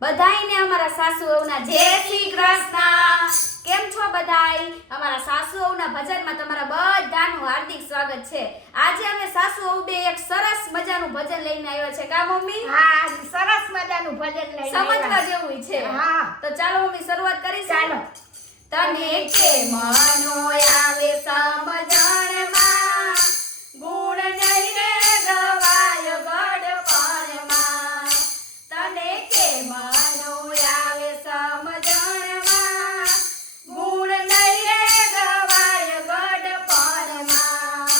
બધાયને અમારા સાસુ વહુના જય શ્રી કૃષ્ણ। કેમ છો બધાય? અમારા સાસુ વહુના ભજનમાં તમારા બધાનું હાર્દિક સ્વાગત છે। આજે અમે સાસુ વહુ બે એક સરસ મજાનું ભજન લઈને આવ્યા છે કા મમ્મી? હા, સરસ મજાનું ભજન લઈને સમજવા જેવું છે। હા, તો ચાલો મમ્મી શરૂઆત કરીશું। ચાલો। તને કે મનો આવે સમજણમાં, ગુણ નહીં રે ગવાય ગડપણમાં। તને કે મનો આવે સમજણમાં, ગુણ નહીં રે ગવાય ગડપણમાં।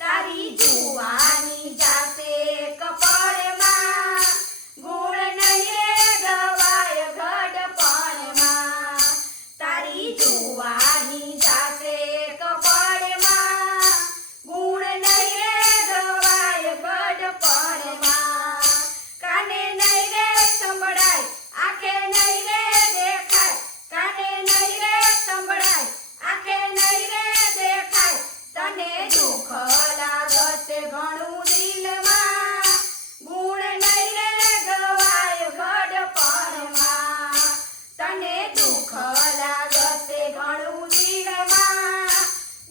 તારી જુવાની જાતે કપડમાં, ગુણ નહીં રે ગવાય ગડપણમાં। તારી જુવાની જાતે કપડમાં, ગુણ નહીં રે ગવાય ગડપણમાં। કાને નહીં રે સંભળાય, આંખે નહીં રે દેખાય, કાને નહીં રે સંભળાય, આંખે નહીં રે દેખાય। તને દુઃખ લાગશે ઘણું દિલમાં, ગુણ નહીં રે ગવાય ગડપણમાં। તને દુઃખ લાગશે ઘણું દિલમાં,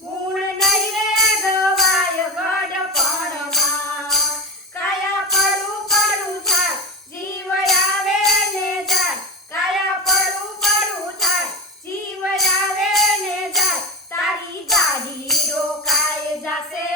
ગુણ નહીં રે ગવાય ગડપણમાં। કાયા પડું પડું થાય, જીવ આવે ને જાય, કાયા પડું પડું થાય, જીવ આવે ને જાય। તારી ગાડી રોકાય જાશે